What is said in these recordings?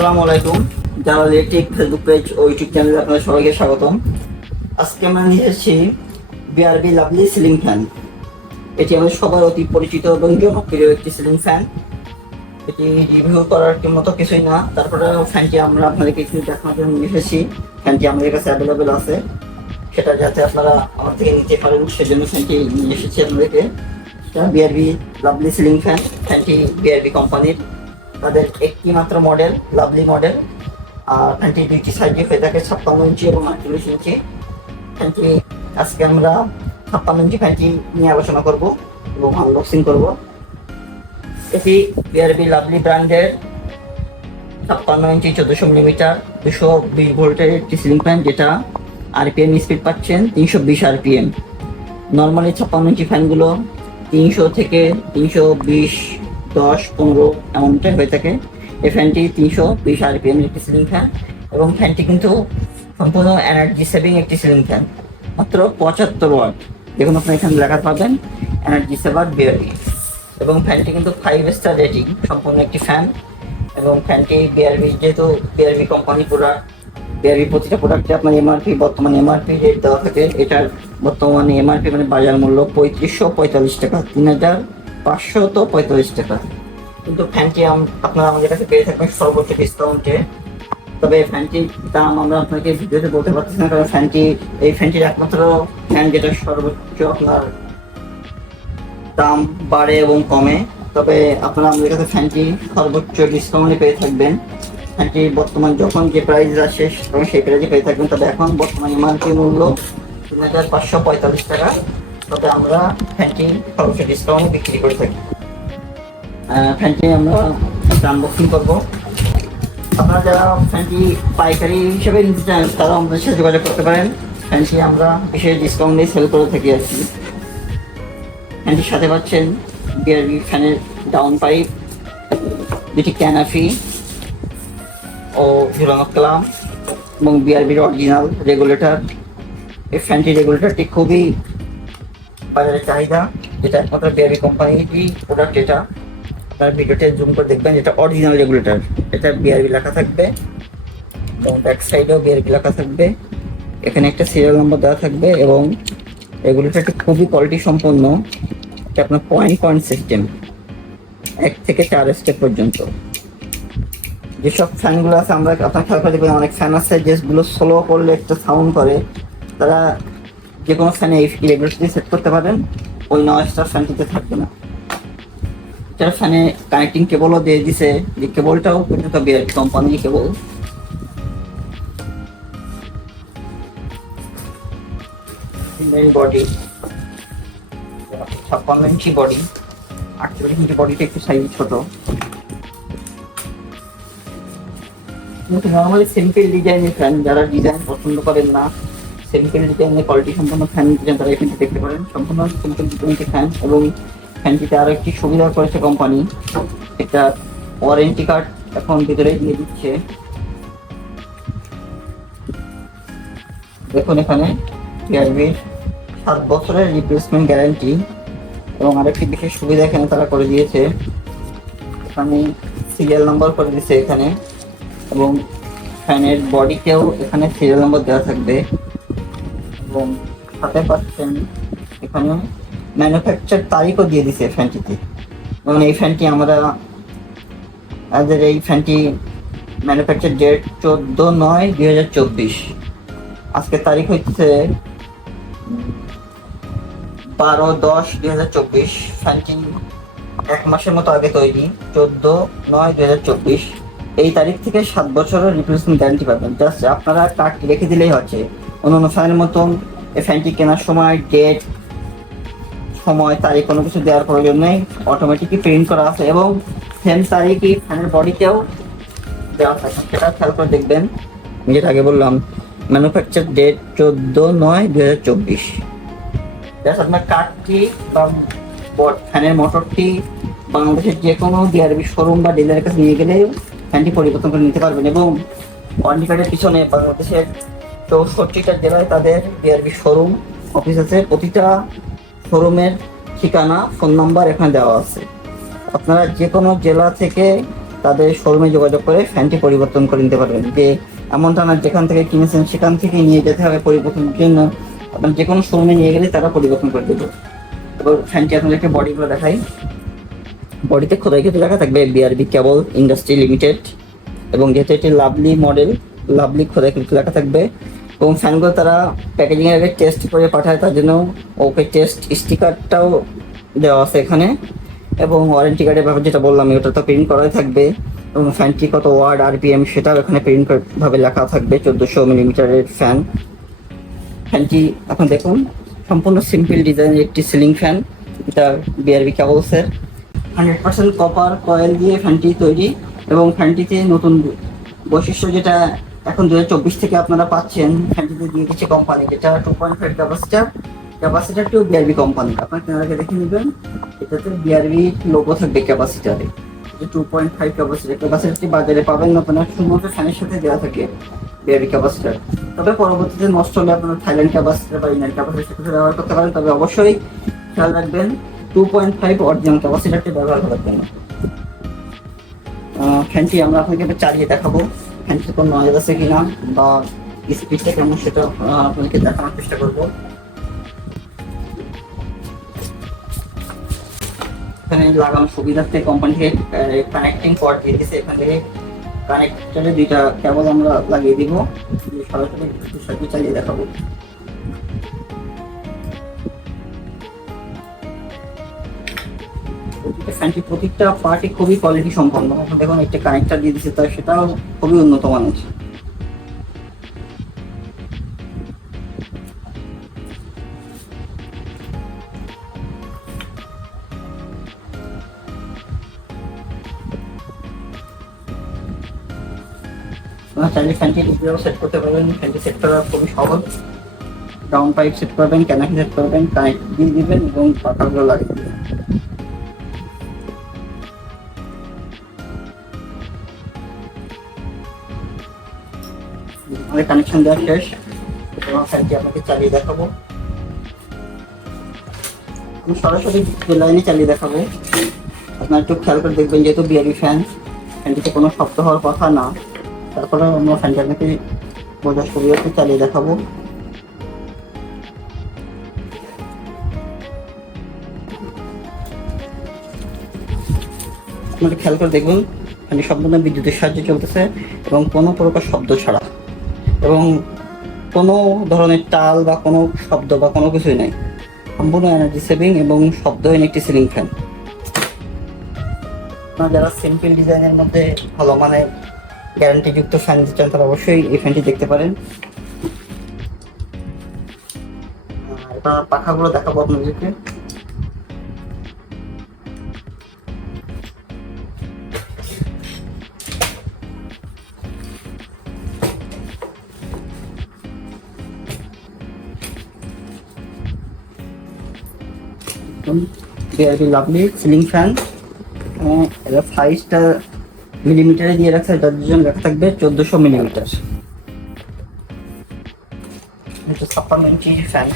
আসসালামু আলাইকুম। Jalal electric Facebook page ও YouTube চ্যানেলে আপনাদের সবাইকে স্বাগতম। আজকে আমরা নিয়ে এসেছি বিআরবি লাভলি সিলিং ফ্যান। এটি আমাদের সবার অতি পরিচিত এবং জনপ্রিয় একটি সিলিং ফ্যান। এটি রিভিউ করার মতো কিছুই না, তারপরে ফ্যানটি আমরা আপনাদেরকে একটু দেখানোর জন্য নিয়ে এসেছি। ফ্যানটি আমাদের কাছে অ্যাভেলেবেল আছে, সেটা যাতে আপনারা আমার থেকে নিতে পারেন সেজন্য ফ্যানটি নিয়ে এসেছি আপনাদেরকে। BRB lovely ceiling fan. ফ্যানটি বিআরবি কোম্পানির, তাদের একটি মাত্র মডেল, লাভলি মডেল। আর ফ্যানটি দুইটি সাইজে হয়ে থাকে 56 ইঞ্চি এবং 48 ইঞ্চি। ফ্যানটি আজকে আমরা 56 ইঞ্চি ফ্যানটি নিয়ে আলোচনা করব এবং আনবক্সিং করব। এটি বিআরবি লাভলি ব্র্যান্ডের 56 ইঞ্চি 1400 মিলিমিটার 220 ভোল্টের একটি সিলিং ফ্যান, যেটা আরপিএম স্পিড পাচ্ছেন 320 আরপিএম। নর্মালি 56 ইঞ্চি ফ্যানগুলো 300 থেকে 320, 10, 15 এমনটাই হয়ে থাকে। এই ফ্যানটি 320 আরপিএম একটি সিলিং ফ্যান, এবং ফ্যানটি কিন্তু সম্পূর্ণ এনার্জি সেভিং একটি সিলিং ফ্যান। মাত্র 75 ওয়াট, দেখুন আপনার এখানে লেখা পাবেন এনার্জি সেভার বিআরবি। এবং ফ্যানটি কিন্তু 5 স্টার রেটিং সম্পূর্ণ একটি ফ্যান। এবং ফ্যানটি বিআরবি, যেহেতু বিআরবি কোম্পানি প্রোডাক্ট, বিআরবি প্রতিটা প্রোডাক্টে আপনার বর্তমানে এমআরপি রেট দেওয়া থাকে। এটার বর্তমানে এমআরপি মানে বাজার মূল্য 3545 টাকা, 3545 টাকা। কিন্তু ফ্যানটি আপনারা আমাদের কাছে পেয়ে থাকবেন সর্বোচ্চ ডিসকাউন্টে। তবে ফ্যানটির দাম আমরা আপনাকে ভিডিওতে বলতে পারতেছি না, কারণ এই ফ্যানটির একমাত্র ফ্যান যেটা সর্বোচ্চ আপনার দাম বাড়ে এবং কমে। তবে আপনারা আমাদের কাছে ফ্যানটি সর্বোচ্চ ডিসকাউন্টে পেয়ে থাকবেন। ফ্যানটি বর্তমান যখন যে প্রাইস আসে তখন সেই প্রাইসে পেয়ে থাকবেন। তবে এখন বর্তমান এমআরপি মূল্য 3545 টাকা। তবে আমরা ফ্যানটি সর্বোচ্চ ডিসকাউন্টে বিক্রি করে থাকি। ফ্যানটি আমরা আনবক্সিং করবো। আপনারা যারা ফ্যানটি পাইকারি হিসেবে নিতে চান তারা আমাদের সাথে যোগাযোগ করতে পারেন। ফ্যানটি আমরা বিশেষ ডিসকাউন্টে সেল করে থাকি আর কি। ফ্যানটির সাথে পাচ্ছেন বিআরবি ফ্যানের ডাউন পাইপ, দুটি ক্যানাফি ও ঝুলানো ক্লাম এবং বিআরবির অরিজিনাল রেগুলেটর। এই ফ্যানটি রেগুলেটরটি খুবই বাজারে চাহিদা, যেটা একমাত্র বিআরবি কোম্পানিরই প্রোডাক্ট। এটা আপনার ভিডিওতে জুম করে দেখবেন, যেটা অরিজিনাল রেগুলেটর। এটা বিআরবি লেখা থাকবে এবং ব্যাক সাইডেও বিআরবি লেখা থাকবে। এখানে একটা সিরিয়াল নম্বর দেওয়া থাকবে এবং রেগুলেটরটি খুবই কোয়ালিটি সম্পন্ন। এটা আপনার পয়েন্ট সিস্টেম, 1 থেকে 4 স্টেপ পর্যন্ত। যেসব ফ্যানগুলো আছে আমরা আপনার খেয়াল করে দেখবেন, অনেক ফ্যান আছে যেগুলো স্লো করলে একটা সাউন্ড করে। তারা যে কোনো ফ্যানে এই রেগুলেটরটি সেট করতে পারেন, ওই নয়েজটা ফ্যানটিতে থাকবে না। এটার ফ্যানে কানেক্টিং কেবলও দিয়ে দিছে, যে কেবলটাও পর্যন্ত বিআরবি কোম্পানির কেবল। বডি 56 ইঞ্চি বডি, 48 ইঞ্চি বডিটা একটু সাইজ ছোট। কিন্তু নর্মালি সিম্পল ডিজাইনের ফ্যান, যারা ডিজাইন পছন্দ করেন না, সিম্পল ডিজাইনের কোয়ালিটি সম্পন্ন ফ্যান ডিজাইন, তারা এখানে দেখতে পারেন। সম্পূর্ণ সিম্পল ডিজাইনের ফ্যান। এবং ফ্যানটিতে আরো একটি সুবিধা করেছে কোম্পানি, একটা ওয়ারেন্টি কার্ড এখন ভিতরে দিয়ে দিচ্ছে। দেখুন এখানে বিআরবির 7 বছরের রিপ্লেসমেন্ট গ্যারান্টি। এবং আরেকটি বিশেষ সুবিধা এখানে তারা করে দিয়েছে, এখানে সিরিয়াল নাম্বার করে দিয়েছে এখানে। এবং ফ্যানের বডিতেও এখানে সিরিয়াল নাম্বার দেওয়া থাকবে। এবং সাথে পাচ্ছেন এখানে ম্যানুফ্যাকচার তারিখও দিয়ে দিছে ফ্যানটিতে। এবং এই ফ্যানটি আমাদের এই ফ্যানটি ম্যানুফ্যাকচার ডেট 14/9/2024। আজকে তারিখ হচ্ছে 12/10/2024। ফ্যানটি 1 মাসের মতো আগে তৈরি, 14/9/2024। এই তারিখ থেকে 7 বছরের রিপ্লেসমেন্ট গ্যারান্টি পাবেন। জাস্ট আপনারা কার্ডটি রেখে দিলেই হচ্ছে। অন্যান্য ফ্যানের মতন এই ফ্যানটি কেনার সময় ডেট, সময়, তারিখ কোনো কিছু দেওয়ার প্রয়োজন নেই, অটোমেটিকই প্রিন্ট করা আছে। এবং সেম তারিখই ফ্যানের বডিতেও দেওয়া থাকে, সেটা খেয়াল করে দেখবেন। যেটা আগে বললাম, ম্যানুফ্যাকচার ডেট 14/9/2024। জাস্ট আপনার কার্ডটি বা ফ্যানের মোটরটি বাংলাদেশের যে কোনো বিআরবি শোরুম বা ডিলারের কাছে নিয়ে গেলে ফ্যানটি পরিবর্তন করে নিতে পারবেন। এবং ওয়ারেন্টি কার্ডের পিছনে বাংলাদেশের 64টা জেলায় তাদের বিআরবি শোরুম অফিস আছে। প্রতিটা শোরুমের ঠিকানা, ফোন নাম্বার এখানে দেওয়া আছে। আপনারা যে কোনো জেলা থেকে তাদের শোরুমে যোগাযোগ করে ফ্যানটি পরিবর্তন করে নিতে পারবেন। যে এমনটা না যেখান থেকে কিনেছেন সেখান থেকে নিয়ে যেতে হবে পরিবর্তনের জন্য, আপনার যে কোনো শোরুমে নিয়ে গেলে তারা পরিবর্তন করে দেবে। এবার ফ্যানটি আপনাদেরকে বডিগুলো দেখাই। বডিতে খোদাই ক্ষেত্রে লেখা থাকবে BRB কেবল ইন্ডাস্ট্রি লিমিটেড, এবং যেহেতু এটি লাভলি মডেল, লাভলি খোদাই ক্ষেত্রে লেখা থাকবে। এবং ফ্যানগুলো তারা প্যাকেজিংয়ের আগে টেস্ট করে পাঠায়, তার জন্য ওকে টেস্ট স্টিকারটাও দেওয়া আছে এখানে, এবং ওয়ারেন্টি কার্ডের ব্যাপারে যেটা বললাম ওটা তো প্রিন্ট করাই থাকবে, এবং ফ্যানটি কত ওয়াট RPM সেটাও এখানে প্রিন্ট ভাবে লেখা থাকবে। 1400 মিলিমিটারের ফ্যান। ফ্যানটি এখন দেখুন সম্পূর্ণ সিম্পল ডিজাইনের একটি সিলিং ফ্যান, এটা BRB কেবলসের 100% কপার কয়েল দিয়ে ফ্যানটি তৈরি। এবং ফ্যানটিতে নতুন বৈশিষ্ট্য যেটা এখন 2024 থেকে আপনারা পাচ্ছেন, ফ্যানটিতে দিয়ে দিচ্ছে কোম্পানি, যেটা 2.5 ক্যাপাসিটারটিও BRB কোম্পানি। আপনার কেনারাকে দেখে নেবেন, এটাতে BRB লোগো থাকবে ক্যাপাসিটারে। 2.5 ক্যাপাসিটারটি বাজারে পাবেন না, আপনার শুধুমাত্র ফ্যানের সাথে দেওয়া থাকে BRB ক্যাপাসিটার। তবে পরবর্তীতে নষ্ট হলে আপনারা থাইল্যান্ড ক্যাপাসিটার বা ইন্ডিয়ান ক্যাপাসিটার সাথে ব্যবহার করতে পারেন। তবে অবশ্যই খেয়াল রাখবেন 2.5 অরিজিনাল ক্যাপাসিটারটি ব্যবহার করার জন্য। ফ্যানটি আমরা আপনাকে চালিয়ে দেখাবো, ফ্যানটির কোনো নয়েজ আছে কিনা বা স্পিডটা কেমন সেটা আপনাকে দেখানোর চেষ্টা করবো। এখানে লাগানোর সুবিধার্থে কোম্পানি থেকে কানেক্টিং পড দিয়ে দিয়েছে, এখান থেকে কানেক্টরে 2টা কেবল আমরা লাগিয়ে দিব, সরাসরি চালিয়ে দেখাবো। ফ্যানটি প্রত্যেকটা পার্টি খুবই কোয়ালিটি সম্পন্ন। দেখুন একটা কানেক্টর দিয়ে দিচ্ছে, তার সেটাও খুবই উন্নত মানের। চাইলে ফ্যানটি ডিসপ্লেও সেট করতে পারবেন। ফ্যানটি সেট করা খুবই সহজ। ডাউন পাইপ সেট করবেন, ক্যানাকি সেট করবেন, কানেক্ট দিয়ে দিবেন এবং পাখাগুলো লাগিয়ে দেবেন। আমাদের কানেকশন দেওয়া শেষ, এবং ফ্যানটি আপনাকে চালিয়ে দেখাবো। আমি সরাসরি লাইনে চালিয়ে দেখাবো, আপনার একটু খেয়াল করে দেখবেন। যেহেতু BRB ফ্যান, ফ্যানটিতে কোনো শব্দ হওয়ার কথা না, তারপরে আমরা ফ্যানটি আপনাকে বোঝার সুবিধার্থে চালিয়ে দেখাবো। আপনারা খেয়াল করে দেখুন, ফ্যানটি সম্পূর্ণ বিদ্যুতের সাহায্যে চলতেছে এবং কোনো প্রকার শব্দ ছাড়া, এবং কোনো ধরনের টাল বা কোনো শব্দ বা কোনো কিছুই নাই। সম্পূর্ণ এনার্জি সেভিং এবং শব্দহীন একটি সিলিং ফ্যান। আপনারা যারা সিম্পল ডিজাইনের মধ্যে ভালো মানের গ্যারান্টিযুক্ত ফ্যান চান, তারা অবশ্যই এই ফ্যানটি দেখতে পারেন। এবার পাখাগুলো দেখাবো আপনাদেরকে। BRB লাভলি সিলিং ফ্যান, এটা 5টা মিলিমিটারে দিয়ে রাখছে, এটার জন্য লেখা থাকবে 1400 মিলিমিটার। এটা 56 ইঞ্চি ফ্যান।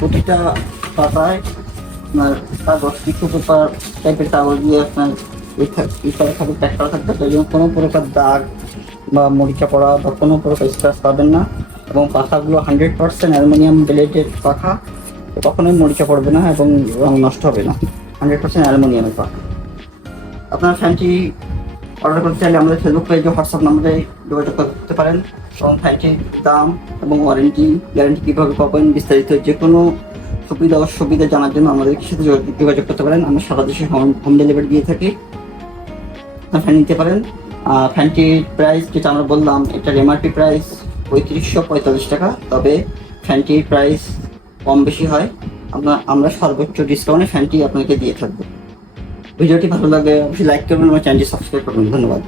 প্রতিটা পাতায় আপনার কাগজ টিস্যু পেপার টাইপের কাগজ দিয়ে আপনার প্যাক করা থাকবে, তাই জন্য কোনো প্রকার দাগ বা মরিচা পড়া বা কোনো প্রকার স্ক্র্যাচ পাবেন না। এবং পাখাগুলো 100% অ্যালুমিনিয়াম ব্লেডের পাখা, কখনোই মরিচা পড়বে না এবং রং নষ্ট হবে না। 100% অ্যালুমিনিয়ামের পাখা। আপনার ফ্যানটি অর্ডার করতে চাইলে আমাদের ফেসবুক পেজে হোয়াটসঅ্যাপ নাম্বারে যোগাযোগ করতে পারেন, এবং ফ্যানটির দাম এবং ওয়ারেন্টি গ্যারান্টি কীভাবে পাবেন বিস্তারিত যে কোনো সুবিধা অসুবিধা জানার জন্য আমাদের সাথে যোগাযোগ করতে পারেন। আমরা সারা দেশে হোম ডেলিভারি দিয়ে থাকি, ফ্যান নিতে পারেন। ফ্যানটির প্রাইস যেটা আমরা বললাম, এটার MRP প্রাইস 3545 টাকা, তবে ফ্যানটির প্রাইস কম বেশি হয়। আমরা সর্বোচ্চ ডিসকাউন্টে ফ্যানটি আপনাকে দিয়ে থাকবো। ভিডিওটি ভালো লাগে অবশ্যই লাইক করবেন, আমার চ্যানেলটি সাবস্ক্রাইব করবেন। ধন্যবাদ।